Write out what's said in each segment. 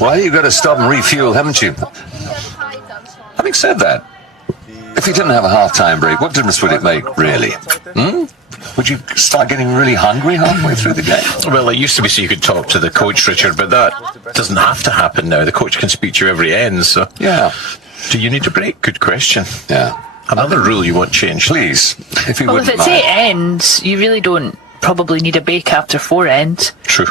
Well, you've got to stop and refuel, haven't you? Having said that, if you didn't have a half-time break, what difference would it make, really? Would you start getting really hungry halfway through the game? Well, it used to be so you could talk to the coach, Richard, but that doesn't have to happen now. The coach can speak to you every end, so... Yeah. Do you need a break? Good question. Yeah. Another rule you want changed? Please, if you Well, wouldn't if it's mind. 8 ends, you really don't probably need a break after 4 ends. True.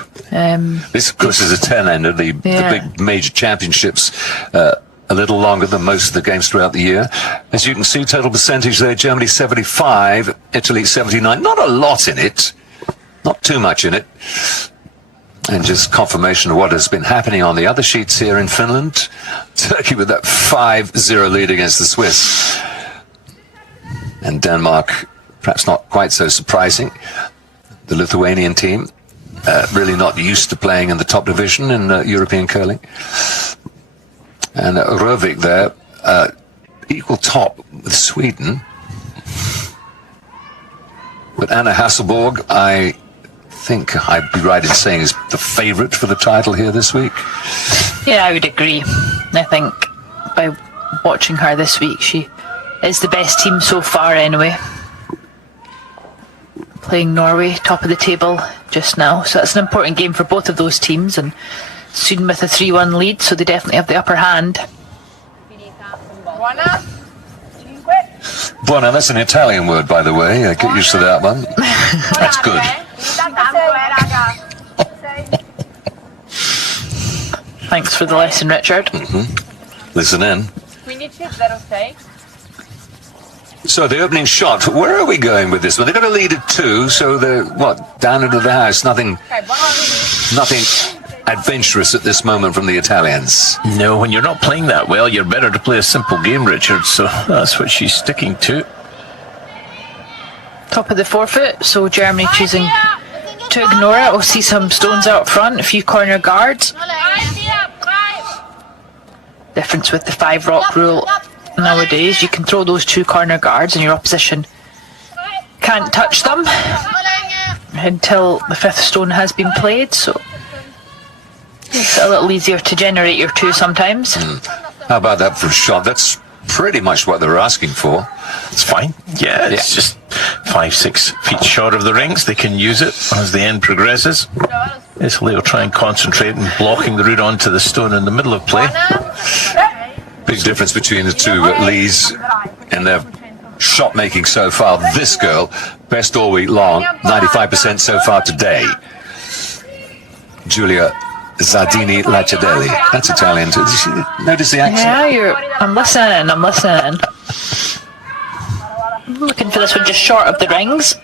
This, of course, is a 10-ender. The big major championships, a little longer than most of the games throughout the year. As you can see, total percentage there, Germany 75, Italy 79. Not a lot in it. Not too much in it. And just confirmation of what has been happening on the other sheets here in Finland. Turkey with that 5-0 lead against the Swiss. And Denmark, perhaps not quite so surprising. The Lithuanian team, really not used to playing in the top division in European curling. And Rövik there, equal top with Sweden. But Anna Hasselborg, I think I'd be right in saying, is the favourite for the title here this week. Yeah, I would agree. I think by watching her this week, she is the best team so far anyway. Playing Norway, top of the table just now. So that's an important game for both of those teams. And Sweden with a 3-1 lead, so they definitely have the upper hand. Buona, that's an Italian word, by the way. Get used to that one. That's good. Thanks for the lesson, Richard. Listen in. So the opening shot, where are we going with this one? They've got a lead at 2, so they're, down into the house. Nothing adventurous at this moment from the Italians. No, when you're not playing that well, you're better to play a simple game, Richard, so that's what she's sticking to. Top of the forefoot, so Germany choosing to ignore it. We'll see some stones out front, a few corner guards. Difference with the 5 rock rule nowadays, you can throw those 2 corner guards and your opposition can't touch them until the 5th stone has been played, so it's a little easier to generate your 2 sometimes. How about that for a shot? That's pretty much what they're asking for. It's fine. Yeah, it's just 5-6 feet short of the rings. They can use it as the end progresses. Italy will try and concentrate on blocking the route onto the stone in the middle of play. Big difference between the 2 Lees in their shot making so far. This girl, best all week long, 95% so far today. Giulia Zardini Laciadelli. That's Italian too. Did you notice the accent? Yeah, I'm listening. I'm looking for this one just short of the rings.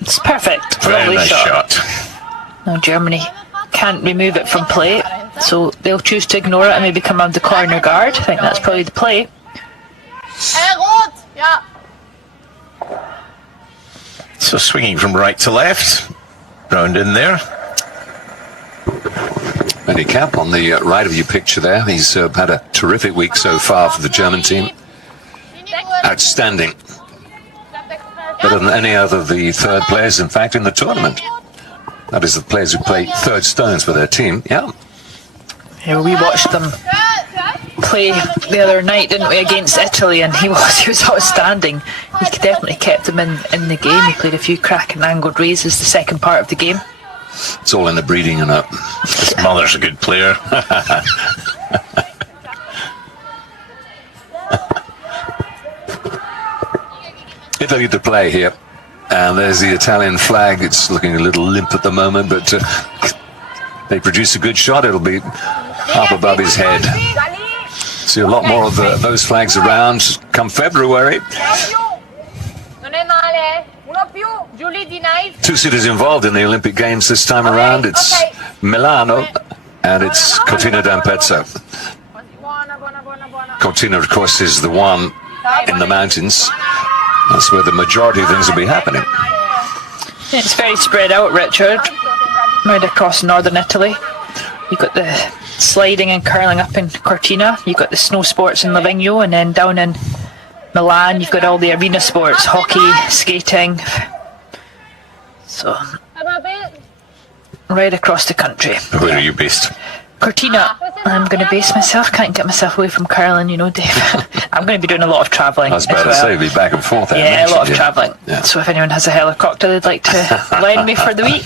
It's perfect. Very Lovely nice shot. Now Germany can't remove it from play, so they'll choose to ignore it and maybe come around the corner guard. I think that's probably the play. So swinging from right to left, round in there. Benny Camp on the right of your picture there. He's had a terrific week so far for the German team. Outstanding. Better than any other of the 3rd players, in fact, in the tournament. That is the players who play 3rd stones for their team. Yeah. Yeah, we watched them play the other night, didn't we, against Italy, and he was outstanding. He definitely kept them in the game. He played a few crack and angled raises the second part of the game. It's all in the breeding and up. His mother's a good player. Italy to play here. And there's the Italian flag. It's looking a little limp at the moment, but they produce a good shot. It'll be up above his head. See a lot more of those flags around come February. 2 cities involved in the Olympic Games this time around. It's Milano and it's Cortina d'Ampezzo. Cortina, of course, is the one in the mountains. That's where the majority of things will be happening. It's very spread out, Richard. Right across northern Italy. You've got the sliding and curling up in Cortina. You've got the snow sports in Livigno, and then down in Milan you've got all the arena sports, hockey, skating. So right across the country. Where are you based? Cortina. I'm going to base myself. Can't get myself away from curling, you know, Dave. I'm going to be doing a lot of travelling. I was about to say, be back and forth. I Yeah, a imagine, lot of travelling. Yeah. So if anyone has a helicopter they'd like to lend me for the week.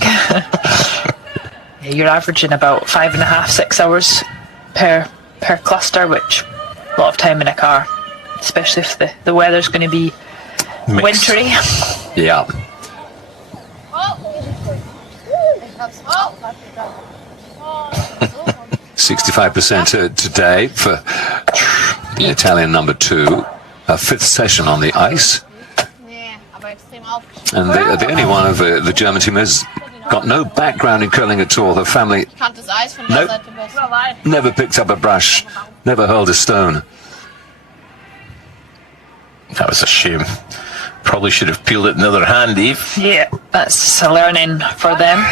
Yeah, you're averaging about 5.5, 6 hours per cluster, which a lot of time in a car, especially if the weather's going to be Mixed. wintry. Yeah. 65% today for the Italian number 2. A 5th session on the ice. And the only one of the German team has got no background in curling at all. Her family Nope. Never picked up a brush, never hurled a stone. That was a shame. Probably should have peeled it in the other hand, Eve. Yeah, that's a learning for them.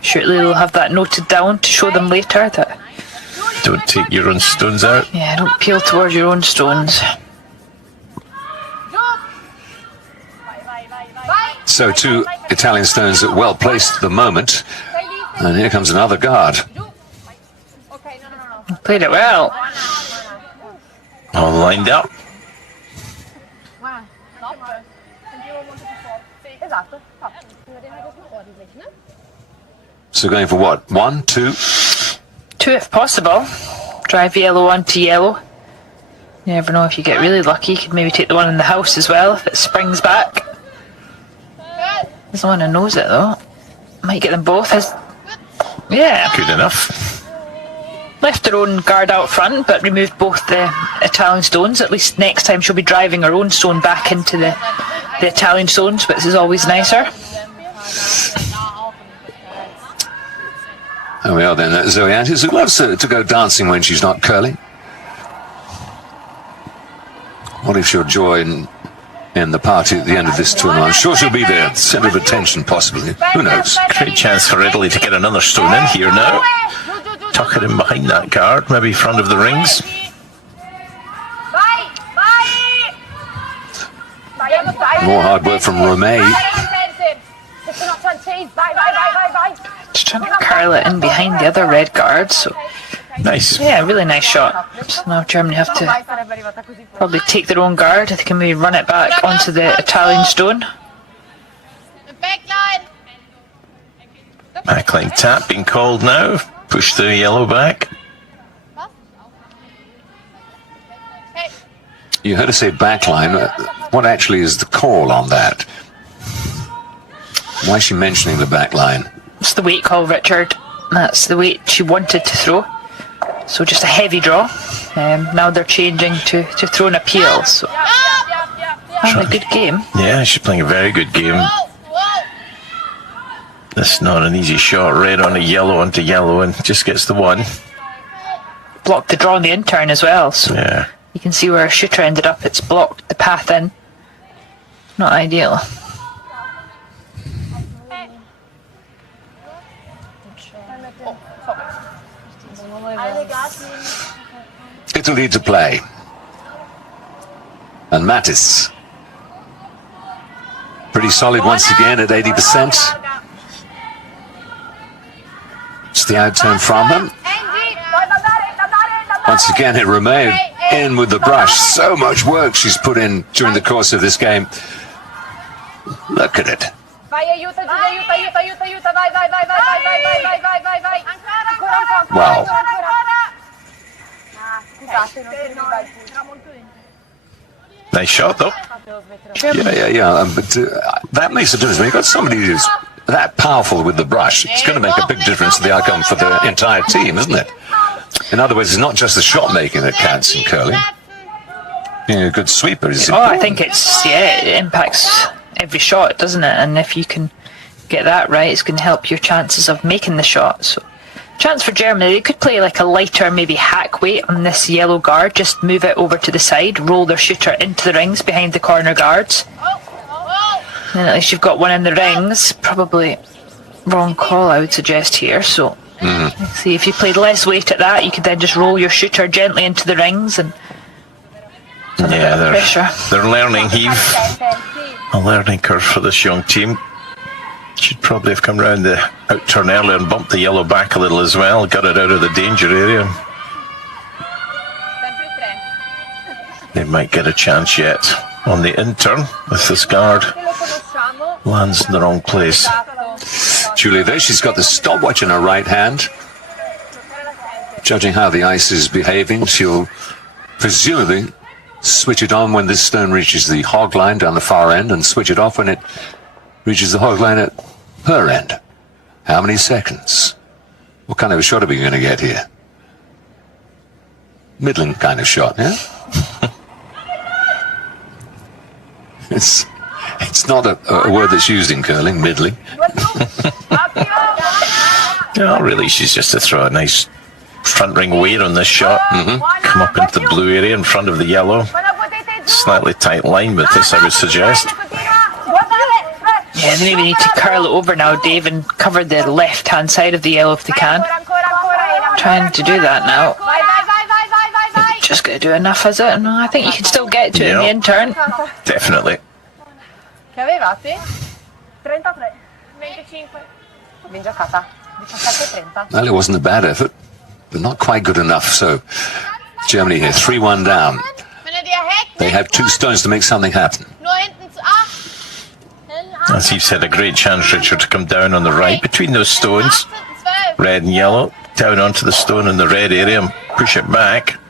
Surely they'll have that noted down to show them later that, Don't take your own stones out. yeah, don't peel towards your own stones. So 2 Italian stones are well placed at the moment. And here comes another guard. Played it well. All lined up. So going for what? 1, 2? 2 if possible. Drive yellow onto yellow. You never know, if you get really lucky, you could maybe take the one in the house as well if it springs back. There's no one who knows it though. Might get them both. Yeah. Good enough. Left her own guard out front, but removed both the Italian stones. At least next time she'll be driving her own stone back into the Italian stones, which is always nicer. There we are then, Zoe Antis, who loves to go dancing when she's not curling. What if she'll join in the party at the end of this tournament? I'm sure she'll be there, centre of attention possibly. Who knows? Great chance for Italy to get another stone in here now. Tuck it in behind that guard, maybe front of the rings. More hard work from Romei. Just trying to curl it in behind the other red guard. So Nice. yeah, really nice shot. So now Germany have to probably take their own guard. They can maybe run it back onto the Italian stone. Backline tap being called now. Push the yellow back. You heard her say backline. What actually is the call on that? Why is she mentioning the backline? It's the weight call, Richard. That's the weight she wanted to throw. So just a heavy draw. Now they're changing to throw an appeal. So having a good game. Yeah, she's playing a very good game. That's not an easy shot. Red on a yellow onto yellow and just gets the one. Blocked the draw on the in-turn as well. So Yeah. you can see where our shooter ended up. It's blocked the path in. Not ideal. Italy to play. And Mattis. Pretty solid once again at 80%. It's the outturn from him. Once again, hit Romeo in with the brush. So much work she's put in during the course of this game. Look at it. Wow. Nice shot though. Yeah. But that makes a difference. When you've got somebody who's that powerful with the brush, it's going to make a big difference to the outcome for the entire team, isn't it? In other words, it's not just the shot making that counts in curling. Being a good sweeper is Oh, I important. think it impacts every shot, doesn't it? And if you can get that right, it's going to help your chances of making the shot. So, chance for Germany, they could play like a lighter, maybe hack weight on this yellow guard, just move it over to the side, roll their shooter into the rings behind the corner guards. And at least you've got one in the rings. Probably wrong call, I would suggest here. So, see, if you played less weight at that, you could then just roll your shooter gently into the rings and Yeah, pressure. they're learning, Heave. A learning curve for this young team. Should probably have come round the out turn earlier and bumped the yellow back a little as well. Got it out of the danger area. They might get a chance yet on the in turn if this guard lands in the wrong place. Julia there, she's got the stopwatch in her right hand. Judging how the ice is behaving, she'll presumably switch it on when this stone reaches the hog line down the far end and switch it off when it reaches the hog line at her end. How many seconds? What kind of a shot are we going to get here? Middling kind of shot, yeah? It's not a word that's used in curling, middling. No, really, she's just to throw a nice front ring weight on this shot. Come up into the blue area in front of the yellow. Slightly tight line with this, I would suggest. Yeah, they maybe need to curl it over now, Dave, and cover the left-hand side of the yellow if they can. Trying to do that now. Just going to do enough, is it? No, I think you can still get to it in the in turn. Definitely. Che avevate? 33. 25. Ben giocata. 17-30. Well, it wasn't a bad effort, but not quite good enough. So Germany here, 3-1 down. They have 2 stones to make something happen. As you've said, a great chance, Richard, to come down on the right between those stones, red and yellow, down onto the stone in the red area and push it back.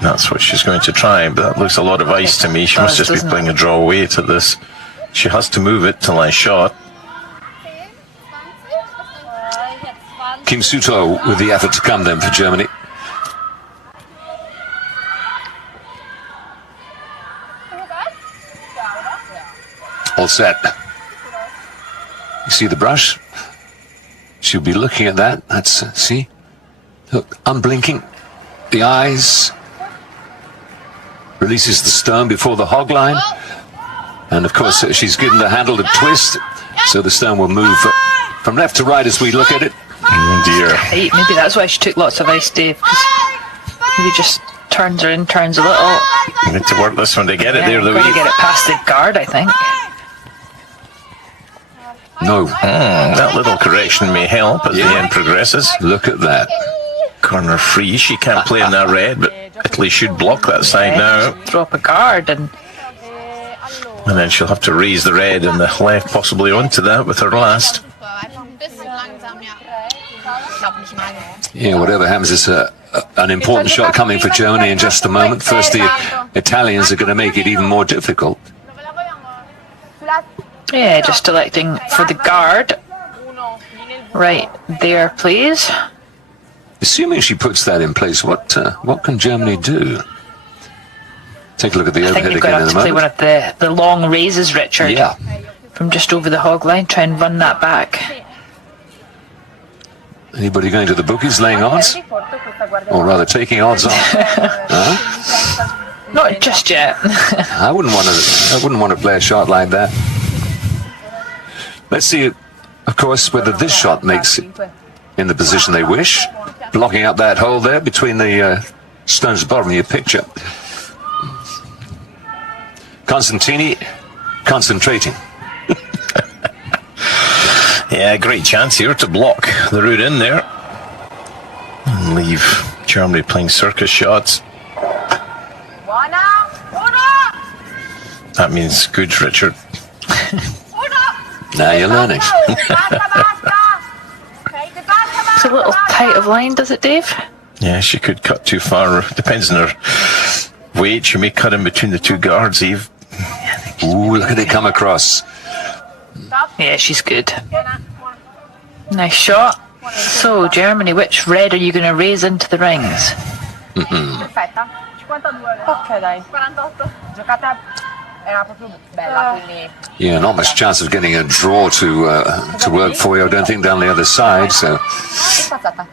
That's what she's going to try, but that looks a lot of ice to me. She must just be playing a draw weight at this. She has to move it till I shot. Kim Suto with the effort to come then for Germany. All set. You see the brush? She'll be looking at that. That's, see? Look, unblinking. The eyes. Releases the stone before the hog line. And of course, she's given the handle a twist. So the stone will move from left to right as we look at it. Oh dear. Hey, maybe that's why she took lots of ice, Dave. Maybe just turns her in, turns a little. We need to work this one to get it there, Got to get it past the guard, I think. No. That little correction may help as the end progresses. Look at that. Corner free. She can't play in that red, but Italy should block that side now. Throw up a guard and then she'll have to raise the red and the left possibly onto that with her last. Yeah, whatever happens, it's an important shot coming for Germany in just a moment. First, the Italians are going to make it even more difficult. yeah, just electing for the guard. Right there, please. Assuming she puts that in place, what can Germany do? Take a look at the I think overhead you've got again to in a play one moment. of the long raises, Richard. Yeah. From just over the hog line, try and run that back. Anybody going to the bookies laying odds? Or rather taking odds on? Not just yet. I wouldn't want to play a shot like that. Let's see, of course, whether this shot makes it in the position they wish. Blocking up that hole there between the stones at the bottom of your picture. Constantini concentrating. Yeah, great chance here to block the route in there. And leave Germany playing circus shots. That means good, Richard. Now you're learning. It's a little tight of line, does it, Dave? Yeah, she could cut too far. Depends on her weight. She may cut in between the 2 guards, Eve. Ooh, look at it come across. Yeah, she's good. Nice shot. So, Germany, which red are you going to raise into the rings? Perfetta. 52. Ok, dai. 48. Giocata era proprio bella, quindi. Yeah, not much chance of getting a draw to work for you, I don't think, down the other side. So Passata.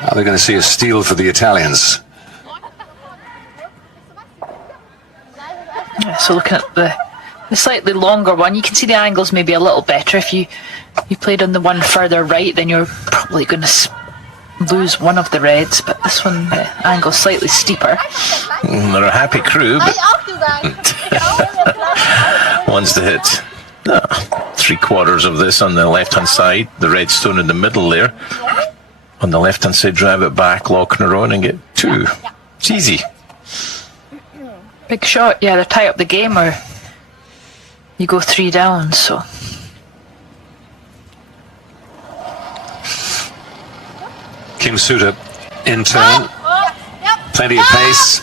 now they're going to see a steal for the Italians. Yeah, so looking at the slightly longer one, you can see the angles maybe a little better. If you played on the one further right, then you're probably going to lose one of the reds, but this one, the angle's slightly steeper. They're a happy crew, but wants to hit 3/4 of this on the left-hand side, the red stone in the middle there. On the left-hand side, drive it back, lock her on and get 2. It's easy. Big shot, yeah, they tie up the game or you go 3 down, so. Kim Suter in turn. Plenty of pace.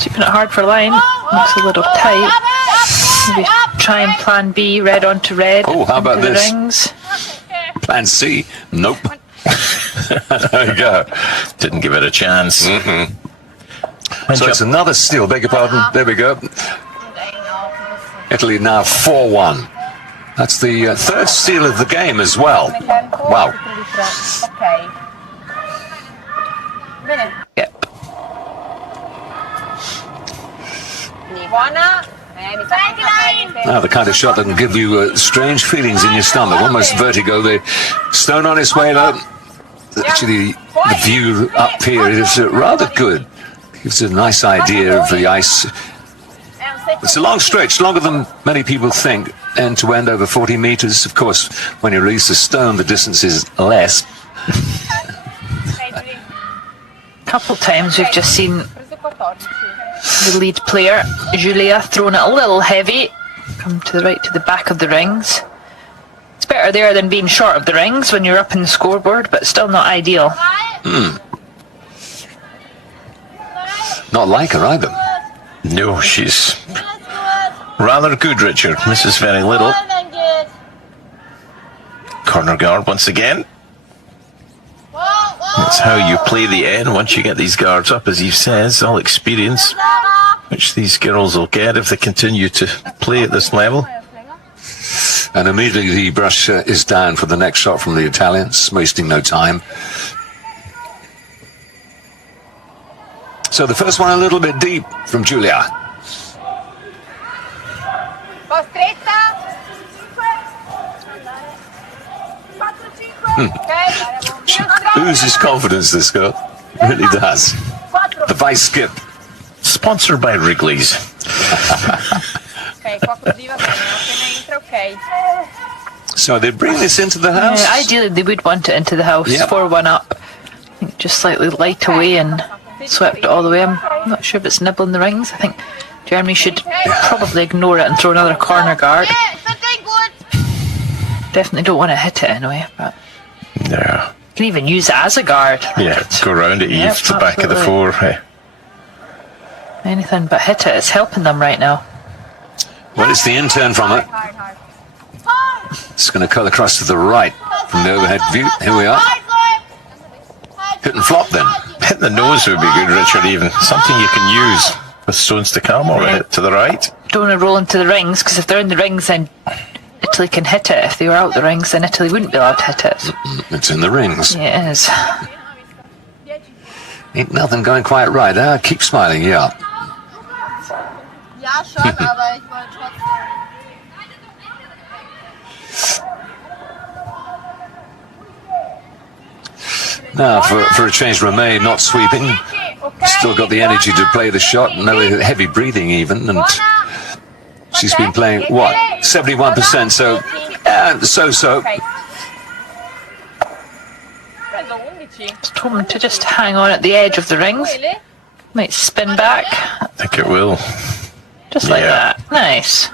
Keeping it hard for line. Looks a little tight. Maybe try and plan B, red onto red. Oh, how about into the this? rings. Plan C. Nope. There you go. Didn't give it a chance. So it's another steal. Beg your pardon. There we go. Italy now 4-1. That's the third steal of the game as well. Wow. Ok. Bene. Yep. Buona. Mi sa che Now the kind of shot that can give you strange feelings in your stomach, almost vertigo. The stone on its way low. Actually, the view up here is rather good. Gives a nice idea of the ice. It's a long stretch, longer than many people think, end to end over 40 meters. Of course, when you release the stone, the distance is less. Couple times we've just seen the lead player, Giulia, throwing it a little heavy. Come to the right to the back of the rings. It's better there than being short of the rings when you're up in the scoreboard, but still not ideal. Not like her either. No, she's rather good, Richard. Misses very little. Corner guard once again. That's how you play the end once you get these guards up, as Yves says. All experience, which these girls will get if they continue to play at this level. And immediately the brush is down for the next shot from the Italians, wasting no time. So the first one a little bit deep from Giulia. po' stretta. 4, 5. Ok. She oozes confidence, this girl. Really does. The vice skip. Sponsored by Wrigley's. Ok, qua così va bene, appena entra, ok. So they bring this into the house. Yeah, ideally they would want it into the house, Yep. 4-1 up. I think just slightly light away and swept it all the way. I'm not sure if it's nibbling the rings. I think Germany should probably ignore it and throw another corner guard. Definitely don't want to hit it anyway, but Yeah. you can even use it as a guard. Yeah, go round it, Eve, Yep, to the back of the absolutely. 4. Anything but hit it. It's helping them right now. Well, it's the in-turn from it. It's going to cut across to the right from the overhead view. Here we are. Hit and flop then. Hit the nose would be good, Richard, even. Something you can use with stones to come or hit to the right. Don't want to roll into the rings, because if they're in the rings, then Italy can hit it. If they were out the rings, then Italy wouldn't be allowed to hit it. So, It's in the rings. yeah, it is. Ain't nothing going quite right. Keep smiling, yeah. Ja, schon, aber ich wollte trotzdem. Now, for a change, Romain not sweeping. Still got the energy to play the shot. No heavy breathing even. And she's been playing, what, 71%. So, so-so. Preso 11. Just told them to just hang on at the edge of the rings. Might spin back. I think it will. Just like Yeah. that. Nice.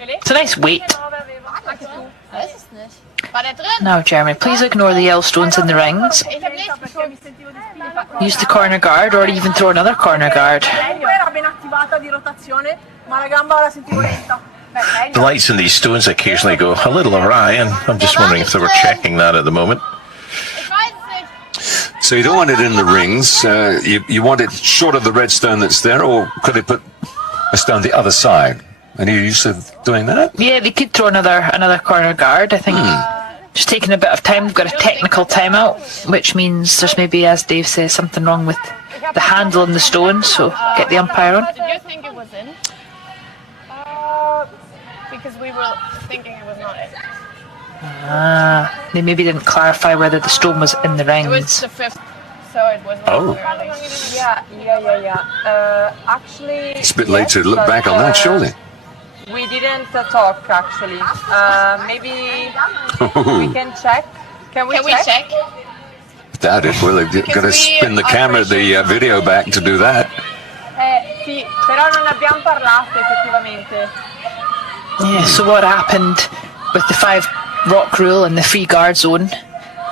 It's a nice weight. Anche tu. Weiß es nicht. War der drin? Now, Jeremy, please ignore the yellow stones in the rings. Ich hab nicht perché mi sentivo di spinta. Use the corner guard or even throw another corner guard. Era ben attivata di rotazione, ma la gamba la sentivo lenta. The lights in these stones occasionally go a little awry, and I'm just wondering if they were checking that at the moment. Ich weiß es nicht. So you don't want it in the rings. You want it short of the red stone that's there, or could they put a stone the other side? Are you used to doing that? Yeah, they could throw another corner guard. I think just taking a bit of time. We've got a technical timeout, which means there's maybe, as Dave says, something wrong with the handle and the stone. So get the umpire on. Did you think it was in? Because we were thinking it was not in. They maybe didn't clarify whether the stone was in the It was rings. the fifth, so it was not Oh. early. Yeah. Actually, It's a bit late to look back on that, surely. We didn't talk actually. Maybe we can check. Can we check? Doubt it. Well, they've got to we spin the camera, the video back to do that. Sì, però non abbiamo parlato effettivamente. Yeah, so what happened with the 5 rock rule and the free guard zone?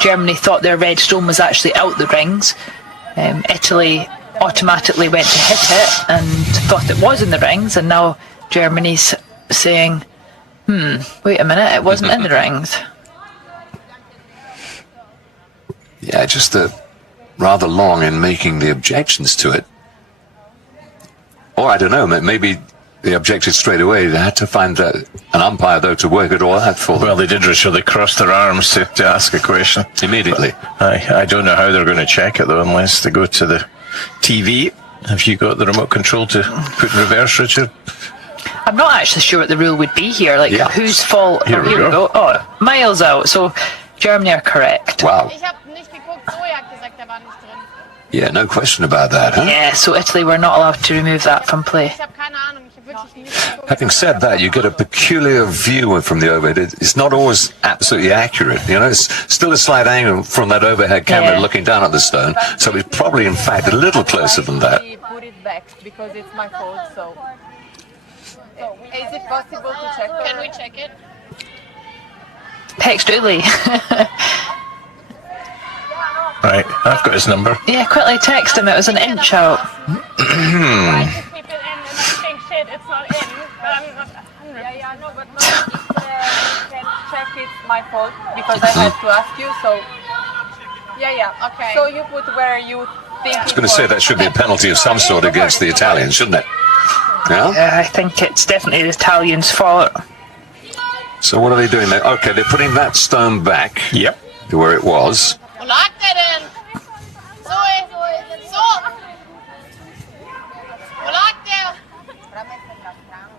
Germany thought their red stone was actually out the rings. Italy automatically went to hit it and thought it was in the rings, and now Germany's saying, wait a minute, it wasn't in the rings. Yeah, just rather long in making the objections to it. Or I don't know, maybe they objected straight away. They had to find an umpire, though, to work it all out for them. Well, they did, Richard. They crossed their arms to ask a question. Immediately. I don't know how they're going to check it, though, unless they go to the TV. Have you got the remote control to put in reverse, Richard? I'm not actually sure what the rule would be here. Like, Yeah. whose fault? Here we go. Oh, miles out. So Germany are correct. Wow. Ich habe nicht geguckt, Zoe hat gesagt, der war nicht drin. Yeah, no question about that, huh? Yeah, so Italy were not allowed to remove that from play. Ich habe keine Ahnung, ich habe wirklich nicht geguckt. Having said that, you get a peculiar view from the overhead. It's not always absolutely accurate. You know, it's still a slight angle from that overhead camera Yeah. looking down at the stone. So it's probably, in fact, a little closer than that. We put it back because it's my fault. So, is it possible to check? Can we check it? Text Uli. Right, I've got his number. Yeah, quickly text him. It was an inch out. Keep it in and think shit, it's not in. But I'm not 100. Yeah, no, but no, can check it's my fault because I had to ask you. So, yeah. Okay. So you put where you think. I was going to say that should be a penalty of some sort against the Italians, shouldn't it? Yeah? Yeah, I think it's definitely the Italians' fault. So what are they doing there? Okay, they're putting that stone back Yep. to where it was. Wo lag der denn? Zoe! So! Wo lag der?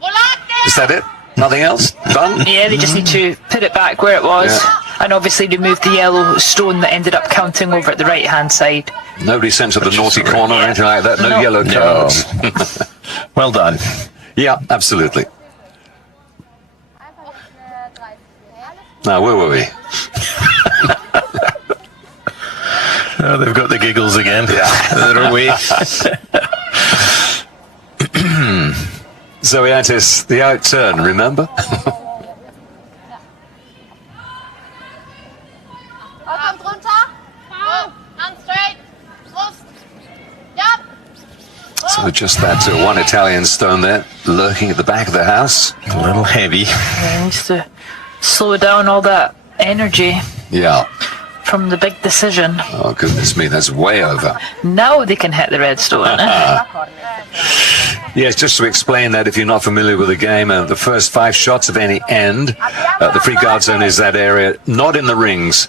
Wo lag der? Is that it? Nothing else? Done? Yeah, they just need to put it back where it was. Yeah. And obviously remove the yellow stone that ended up counting over at the right-hand side. Nobody sent to the Which is naughty right. corner or anything like that? No, No. yellow No. cards? Well done. Yeah, absolutely. Now, where were we? Oh, they've got the giggles again. Yeah. They're away. Zoiatis, the outturn, remember? Kommt runter! Oh, hand straight! Brust! Yep! So just that one Italian stone there, lurking at the back of the house. A little heavy. Yeah, needs to slow down all that energy Yeah. from the big decision. Oh, goodness me, that's way over. Now they can hit the red stone. Yes, just to explain that if you're not familiar with the game, the first 5 shots of any end, the free guard zone is that area, not in the rings.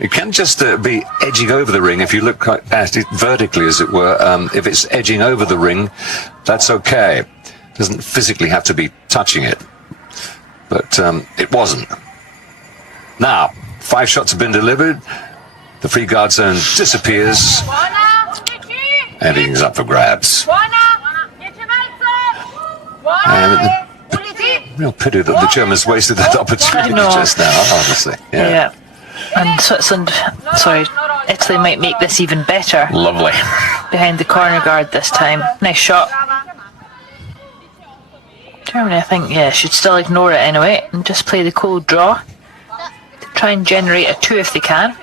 It can just be edging over the ring if you look at it vertically, as it were. If it's edging over the ring, that's okay. It doesn't physically have to be touching it. But it wasn't. Now, 5 shots have been delivered. The free guard zone disappears. And it's up for grabs. And real pity that the Germans wasted that opportunity I know. just now, obviously. Yeah. And Switzerland, sorry, Italy might make this even better. Lovely. Behind the corner guard this time. Nice shot. Germany, I think, yeah, should still ignore it anyway and just play the cold draw. To try and generate a 2 if they can.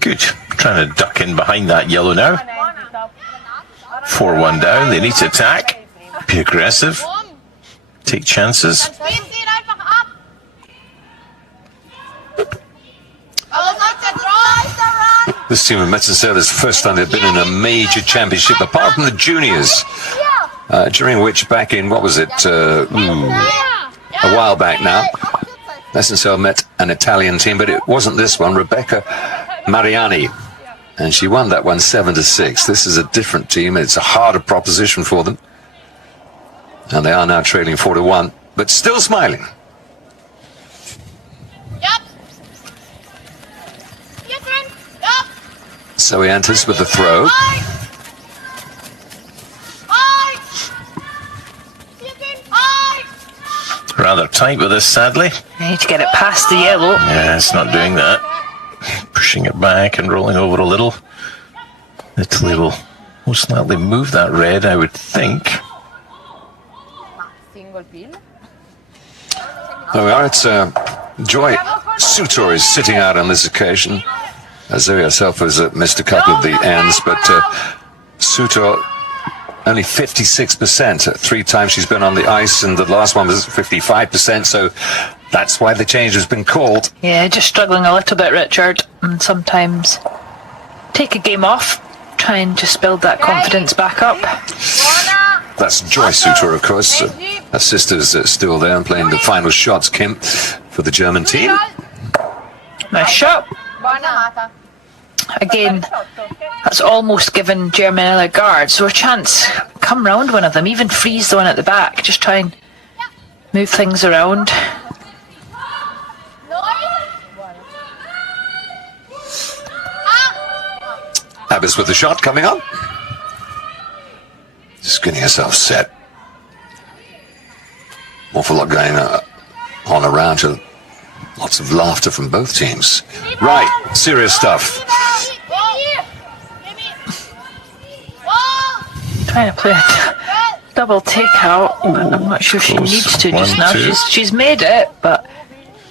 Good. Trying to duck in behind that yellow now. 4-1 down. They need to attack. Be aggressive. Take chances. Spielen Sie ihn einfach ab! Aber sagt der Draw! This team of Metzenser's first time they've been in a major championship, apart from the juniors, during which back in, what was it, a while back now, Metzenser met an Italian team, but it wasn't this one, Rebecca Mariani. And she won that one 7-6. This is a different team. It's a harder proposition for them. And they are now trailing 4-1, but still smiling. So he enters with the throw. Rather tight with this, sadly. You need to get it past the yellow. Yeah, it's not doing that. Pushing it back and rolling over a little. Italy will most likely move that red, I would think. Single pill. There we are. It's Joy Sutor is sitting out on this occasion. Zoe herself has missed a couple of the ends, but Sutor only 56%. 3 times she's been on the ice, and the last one was 55%. So that's why the change has been called. Yeah, just struggling a little bit, Richard. And sometimes take a game off, try and just build that confidence back up. That's Joy Sutor, of course. Her sister's still there and playing the final shots, Kim, for the German team. Nice shot. Buona Mata. Again, that's almost given Germany a guard, so a chance, come round one of them, even freeze the one at the back, just try and move things around. Abbas with the shot coming up. Just getting herself set. Awful lot going on around her. Lots of laughter from both teams. Right, serious stuff. Trying to play a double takeout. I'm not sure if she Close. needs to just 1, now. 2. She's made it, but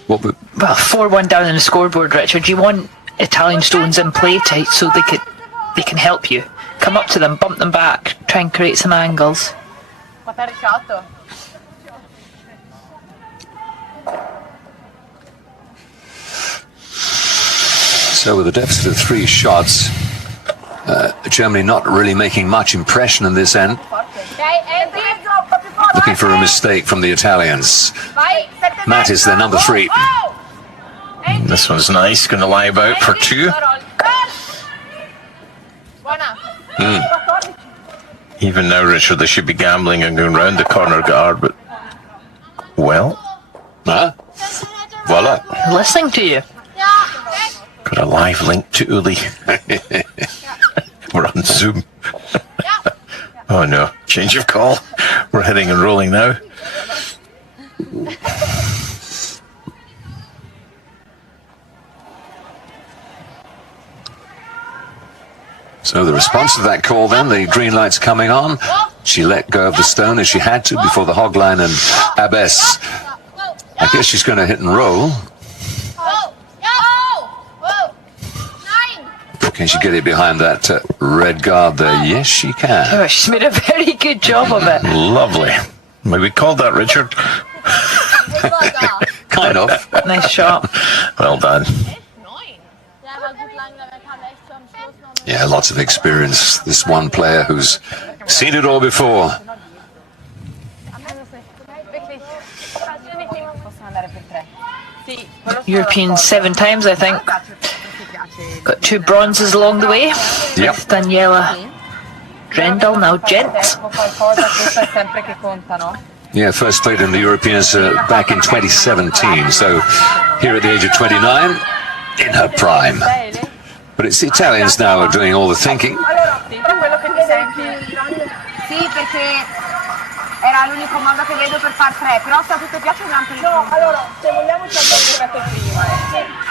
What would, well, 4-1 down in the scoreboard, Richard. You want Italian stones in play tight so they can help you. Come up to them, bump them back, try and create some angles. 14-8. so with a deficit of 3 shots, Germany not really making much impression in this end. Looking for a mistake from the Italians. Matt is their number 3. This one's nice, going to lie about for 2. Even now, Richard, they should be gambling and going round the corner guard, but... Well, Huh? Voila. Listening to you. got a live link to Uli. We're on Zoom. Oh no, change of call. We're heading and rolling now. So the response to that call then, the green light's coming on. She let go of the stone as she had to before the hog line, and Abbas, I guess she's going to hit and roll. Can she get it behind that red guard there? Yes, she can. Oh, she's made a very good job of it. Lovely. We called that, Richard. Kind of. Nice shot. Well done. Yeah, lots of experience. This one player who's seen it all before. European 7 times, I think. Got 2 bronzes along the way. Yep. With Daniela Drendel, now gents. Yeah, first played in the Europeans back in 2017. So here at the age of 29, in her prime. But it's the Italians now who are doing all the thinking. Sì, perché era l'unico modo che vedo per far 3, però se a tutte piace un altro. No, allora, se vogliamo ci abbiamo giocato prima.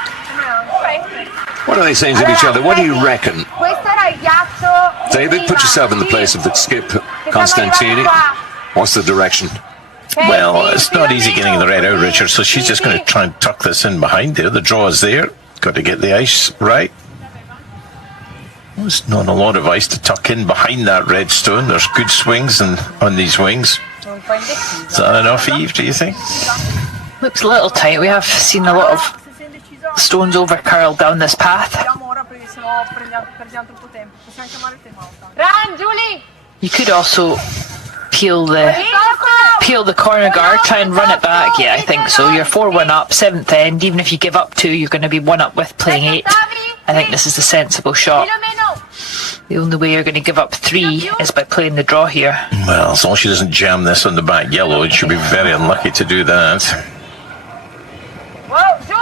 What are they saying to each other? What do you reckon? Questo era il ghiaccio. David, put yourself in the place of the skip, Constantini. What's the direction? Well, it's not easy getting the red out, Richard, so she's just going to try and tuck this in behind there. The draw is there. Got to get the ice right. There's not a lot of ice to tuck in behind that red stone. There's good swings on these wings. Is that enough, Eve, do you think? Looks a little tight. We have seen a lot of stones over curled down this path. Run, Julie! You could also peel the corner guard, try and run it back. Yeah, I think so. You're 4-1 up, 7th end. Even if you give up 2, you're going to be 1 up with playing 8. I think this is a sensible shot. The only way you're going to give up 3 is by playing the draw here. Well, as long as she doesn't jam this on the back yellow, it should be very unlucky to do that. Whoa, Ju!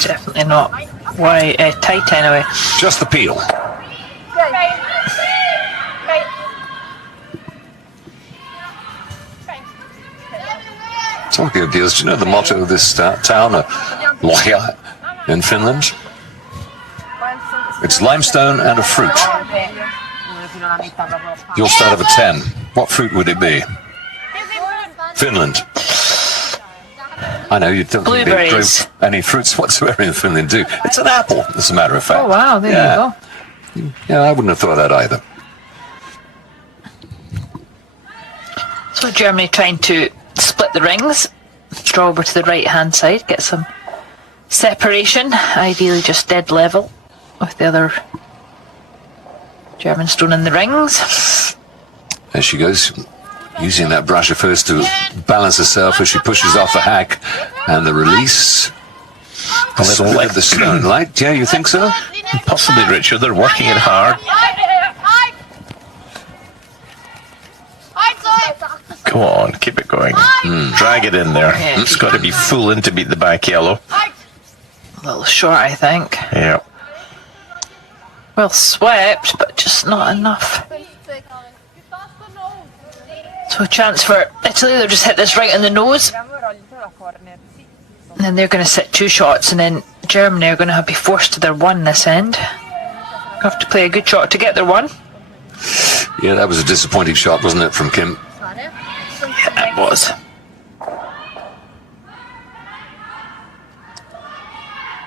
It's definitely not tight anyway. Just the peel. Talking of deals, do you know the motto of this town, Lohja, in Finland? It's limestone and a fruit. You'll start of a 10. What fruit would it be? Finland. I know you don't think they grow Blueberries. any fruits whatsoever in Finland, do. It's an apple, as a matter of fact. Oh wow, there you go. Yeah, I wouldn't have thought that either. So Germany trying to split the rings, draw over to the right hand side, get some separation, ideally just dead level with the other German stone in the rings. There she goes, using that brush at first to balance herself as she pushes off the hack, and the release. A little Split like of the stone light. Yeah, you think so? Possibly, Richard. They're working it hard. Go on, keep it going. Drag it in there. Yeah. It's got to be full in to beat the back yellow. A little short, I think. Yeah. Well swept, but just not enough. So a chance for Italy. They'll just hit this right in the nose, and then they're going to sit 2 shots, and then Germany are going to be forced to their 1 this end. Have to play a good shot to get their 1. Yeah, that was a disappointing shot, wasn't it, from Kim? It was.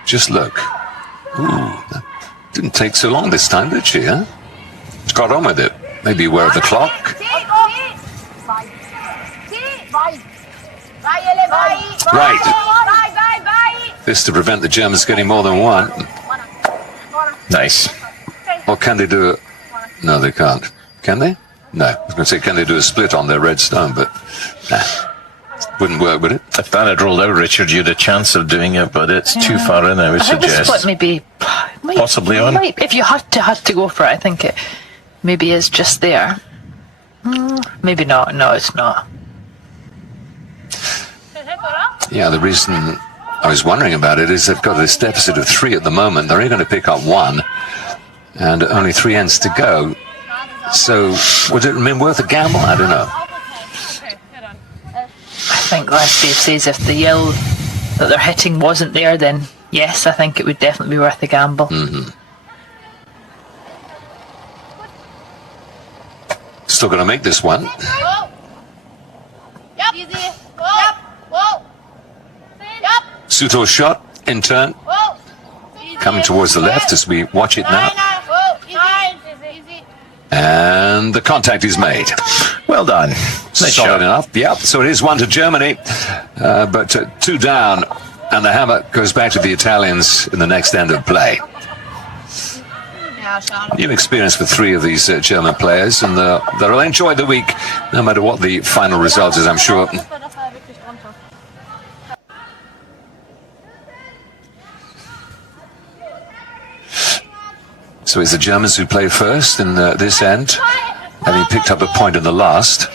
Just look. Ooh, that didn't take so long this time, did she, huh? She got on with it. Maybe aware of the clock. Right. This to prevent the Germans getting more than 1. Nice. Or can they do it? No, they can't. Can they? No. I was going to say, can they do a split on their red stone? But wouldn't work, would it? If that had rolled out, Richard, you'd a chance of doing it, but it's too far in, I would I think the suggest. split maybe Possibly on. If you had to go for it, I think it maybe is just there. Maybe not. No, it's not. Yeah, the reason I was wondering about it is they've got this deficit of 3 at the moment. They're only going to pick up 1, and only 3 ends to go. So, would it have been worth a gamble? I don't know. I think, as Dave says, if the yell that they're hitting wasn't there, then yes, I think it would definitely be worth a gamble. Still going to make this one. Suto's shot, in turn, coming towards the left as we watch it now. And the contact is made. Well done. Nice Solid shot. enough. Yep, so it is 1 to Germany, but 2 down, and the hammer goes back to the Italians in the next end of play. New experience for 3 of these German players, and they'll enjoy the week, no matter what the final result is, I'm sure. So it's the Germans who play first in this end, having picked up a point in the last.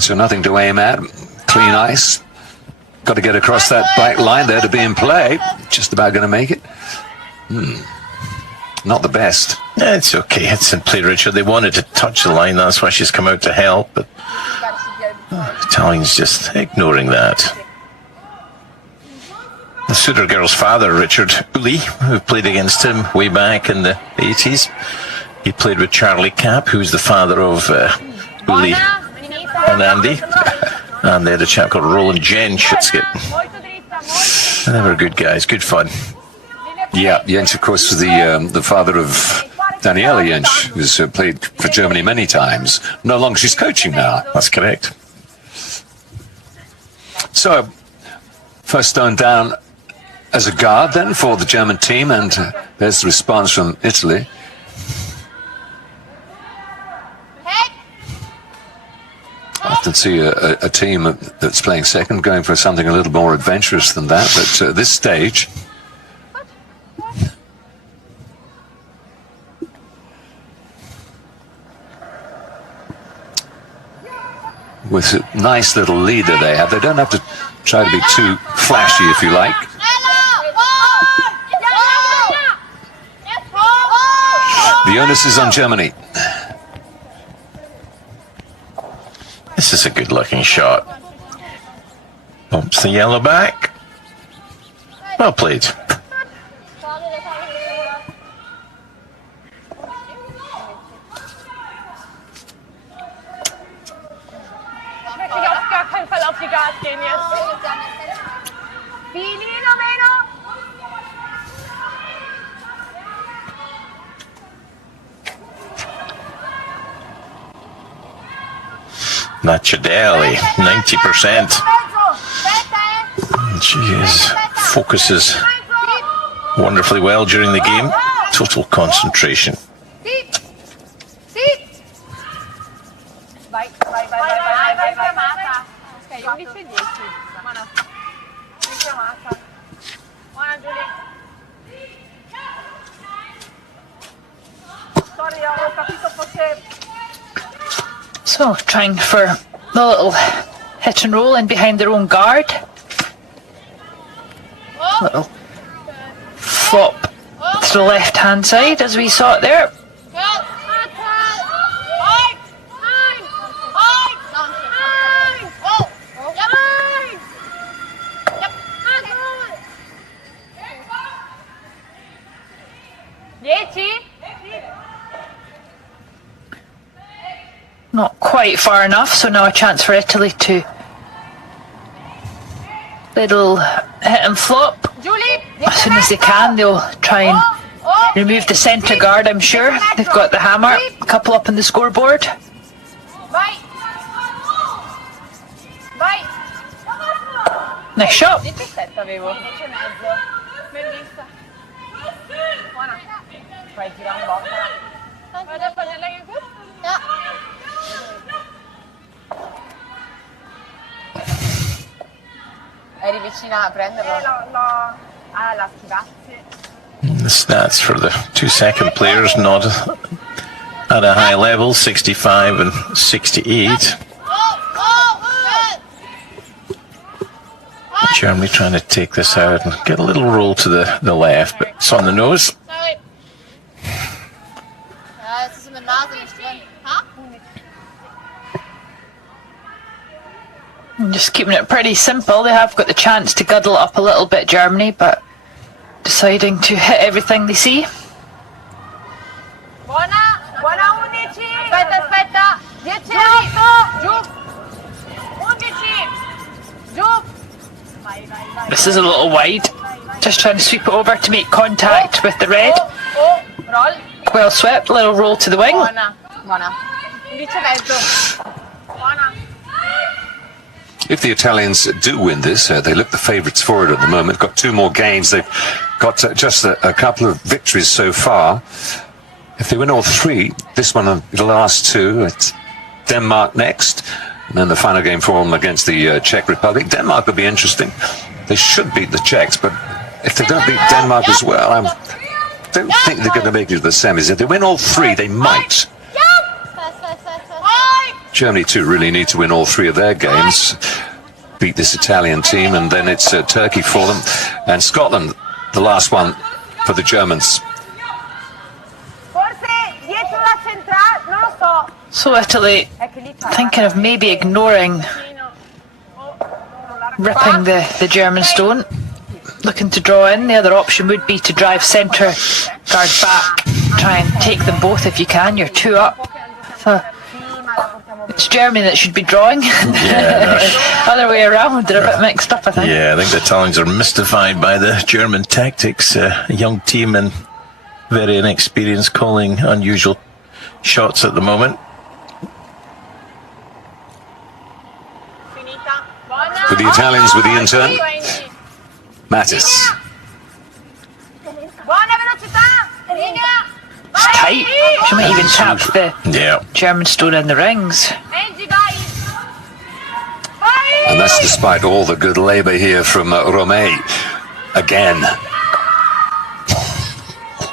So nothing to aim at. Clean ice. Got to get across that black line there to be in play. Just about going to make it. Not the best. It's okay. It's in play, Richard. They wanted to touch the line. That's why she's come out to help. But Italians just ignoring that. The Suter girl's father, Richard Uli, who played against him way back in the 80s. He played with Charlie Kapp, who's the father of Uli and Andy. And they had a chap called Roland Jensch. They were good guys, good fun. Yeah, Jensch, of course, was the father of Daniela Jensch, who's played for Germany many times. No longer, she's coaching now. That's correct. So, first stone down as a guard then for the German team, and there's the response from Italy. I often see a team that's playing second going for something a little more adventurous than that, but at this stage, with a nice little leader they have. They don't have to try to be too flashy, if you like. The onus is on Germany. This is a good-looking shot. Bumps the yellow back. Well played. Auf gar keinen Fall auf die Gas gehen jetzt. Filino meno. Nachadeli, 90%. She focuses wonderfully well during the game. Total concentration. Vai chiamata. Ok, 11-10. Buona. Vai chiamata. Buona Giulia. Sorry, ho capito fosse... So, trying for the little hit and roll in behind their own guard. Little flop to the left-hand side, as we saw it there. Not quite far enough, so now a chance for Italy to little hit and flop. As soon as they can, they'll try and remove the centre guard, I'm sure. They've got the hammer, a couple up on the scoreboard. Vai. Vai. Nice shot. 17 avevo. Bellissima. Buona. Vai, gira un po'. Vado a prenderla anche qui? Eri vicina a prenderlo? L'ha schivazzi. The stats for the two second players not at a high level, 65 and 68. Germany trying to take this out and get a little roll to the left, but it's on the nose. And just keeping it pretty simple. They have got the chance to guddle it up a little bit, Germany, but deciding to hit everything they see. Buona 11. Aspetta. 10-8. Giù. 11. Giù. Vai. This is a little wide. Just trying to sweep it over to make contact with the red. Roll. Well swept, little roll to the wing. Buona. 11. Buona. If the Italians do win this, they look the favourites for it at the moment. Got two more games. They've got just a couple of victories so far. If they win all three, this one and the last two, it's Denmark next. And then the final game for them against the Czech Republic. Denmark will be interesting. They should beat the Czechs, but if they don't beat Denmark as well, I don't think they're going to make it to the semis. If they win all three, they might. Germany too really need to win all three of their games, beat this Italian team, and then it's Turkey for them, and Scotland, the last one for the Germans. So Italy thinking of maybe ignoring ripping the German stone, looking to draw in. The other option would be to drive centre guard back, try and take them both if you can. You're two up. So it's Germany that should be drawing. Yeah. Other way around, they're a bit mixed up, I think. Yeah, I think the Italians are mystified by the German tactics. A young team and very inexperienced, calling unusual shots at the moment. For the Italians with the intern, Mattis. It's tight. She might even tap the German stone in the rings. And that's despite all the good labour here from Romei. Again.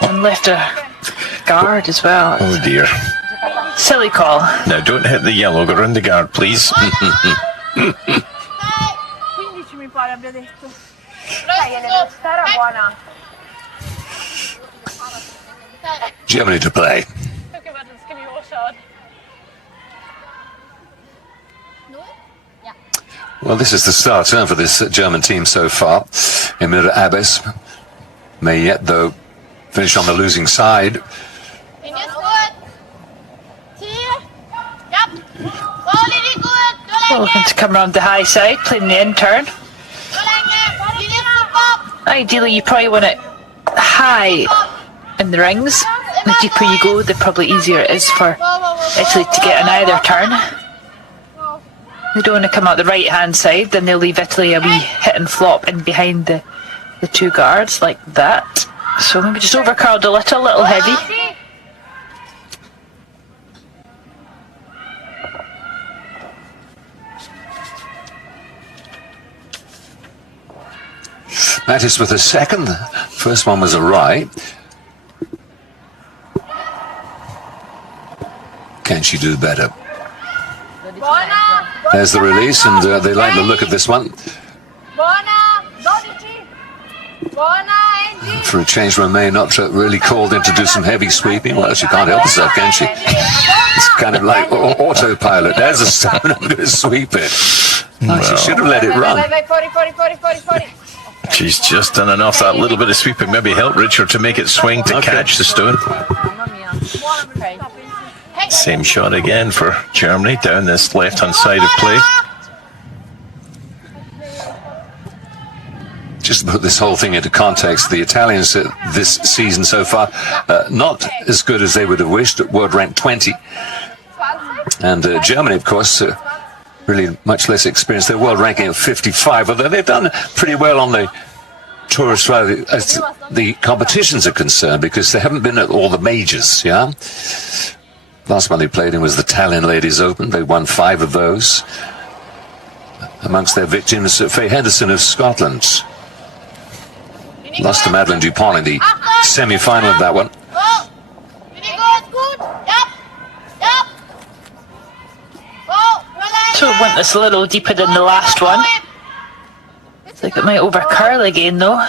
And left a guard as well. Oh dear. Silly call. Now, don't hit the yellow. Go round the guard, please. 15 mi pare abbia detto. Dai, l'velocità era buona. Germany to play. Okay, warte, das kann ich auch schauen. Well, this is the starter for this German team so far. Emir Abbas may yet, though, finish on the losing side. Looking to come around the high side, playing the in turn. Ideally, you probably want it high in the rings. The deeper you go, the probably easier it is for Italy to get on either turn. They don't want to come out the right hand side, then they'll leave Italy a wee hit and flop in behind the two guards like that. So maybe just overcurled a little heavy. Mattis with a second. First one was a right. Can she do better? There's the release, and they like the look of this one. For a change, Romain not really called in to do some heavy sweeping. Well, she can't help herself, can she? It's kind of like autopilot. There's a stone, I'm going to sweep it. Oh, she should have let it run. She's just done enough. That little bit of sweeping maybe helped Richard to make it swing to catch the stone. Same shot again for Germany down this left-hand side of play. Just to put this whole thing into context, the Italians this season so far, not as good as they would have wished, world rank 20. And Germany, of course, really much less experienced. They're world ranking at 55, although they've done pretty well on the tour as far as the competitions are concerned, because they haven't been at all the majors, yeah? Last one they played in was the Tallinn Ladies Open. They won 5 of those. Amongst their victims, Faye Henderson of Scotland lost to Madeleine Dupont in the semi-final of that one. So I want this a little deeper than the last one. I think it might overcurl again though.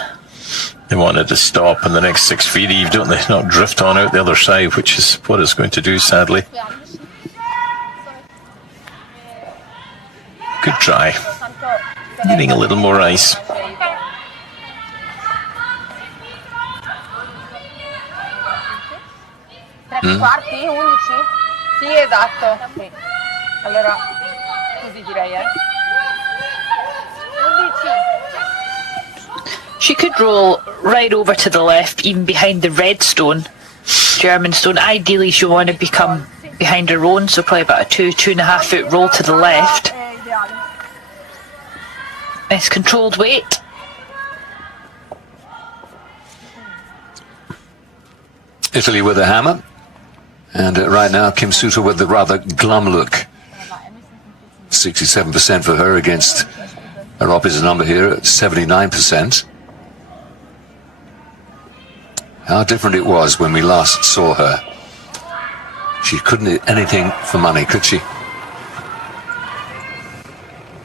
They wanted to stop in the next 6 feet, Eve, don't they? Not drift on out the other side, which is what it's going to do, sadly. Good try. Needing a little more ice. Quarti? 11? Sì, esatto. Sì. Allora, così direi, 11. She could roll right over to the left, even behind the red stone, German stone. Ideally, she'll want to become behind her own, so probably about a 2.5 foot roll to the left. Nice controlled weight. Italy with a hammer. And right now, Kim Suter with the rather glum look. 67% for her against her opposite number here at 79%. How different it was when we last saw her. She couldn't hit anything for money, could she?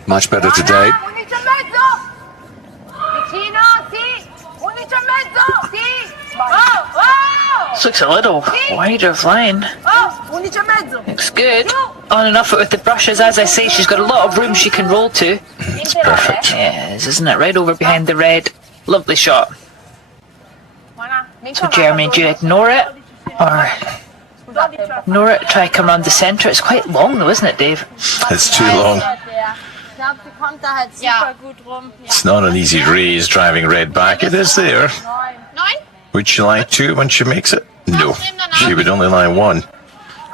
Much better today. 11 e mezzo! Vicino, sì! 11 e mezzo! Sì! This looks a little wider of line. 11 e mezzo! Looks good. On and off it with the brushes. As I say, she's got a lot of room she can roll to. It's perfect. Yes, isn't it? Right over behind the red. Lovely shot. So Germany, do you ignore it? Or ignore it, try to come around the centre? It's quite long though, isn't it, Dave? It's too long. It's not an easy raise driving red back. It is there. Would she lie 2 when she makes it? No. She would only lie 1.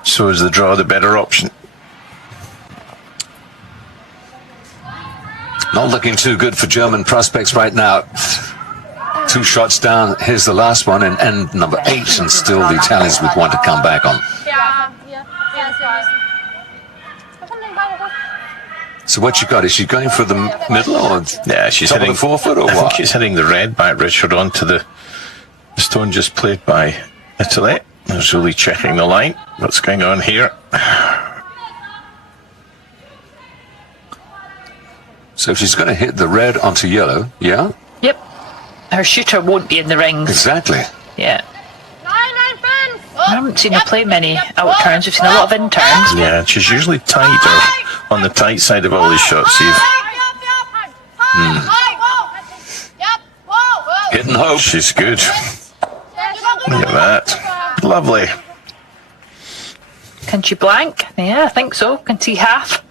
So is the draw the better option? Not looking too good for German prospects right now. 2 shots down. Here's the last one, and end number 8, and still the Italians with one to come back on. So what you got? Is she going for the middle, or Yeah, she's top of hitting the forefoot, or I think what? she's hitting the red back, Richard, onto the stone just played by Italy. Zuli checking the line. What's going on here? So she's going to hit the red onto yellow, yeah? Yep. Her shooter won't be in the rings. Exactly. Yeah. I haven't seen her play many out turns. We've seen a lot of in turns. Yeah, and she's usually tighter on the tight side of all these shots. Steve. Hit and hope. She's good. Look at that. Lovely. Can she blank? Yeah, I think so. Can see half.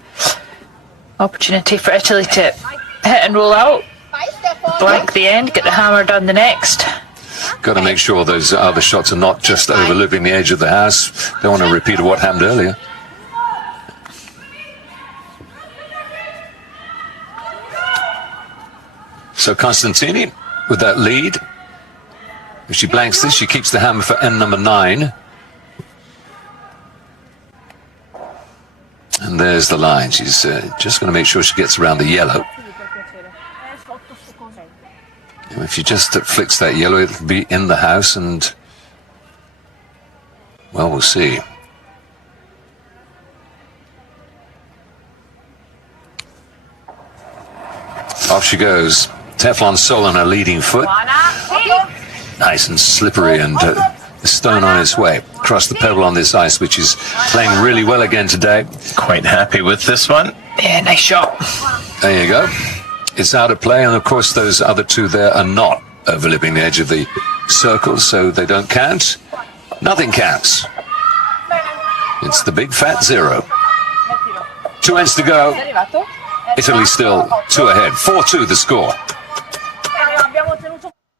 Opportunity for Italy to hit and roll out. Blank the end, get the hammer done the next. Got to make sure those other shots are not just overlooping the edge of the house. Don't want to repeat of what happened earlier. So Constantini with that lead. If she blanks this, she keeps the hammer for end number 9. And there's the line. She's just going to make sure she gets around the yellow. If she just flicks that yellow, it'll be in the house, and, well, we'll see. Off she goes. Teflon Sol on her leading foot. Nice and slippery, and the stone on its way across the pebble on this ice, which is playing really well again today. Quite happy with this one. Yeah, nice shot. There you go. It's out of play, and of course those other two there are not overlipping the edge of the circle, so they don't count. Nothing counts. It's the big fat 0. 2 ends to go. Italy still 2 ahead. 4-2 the score.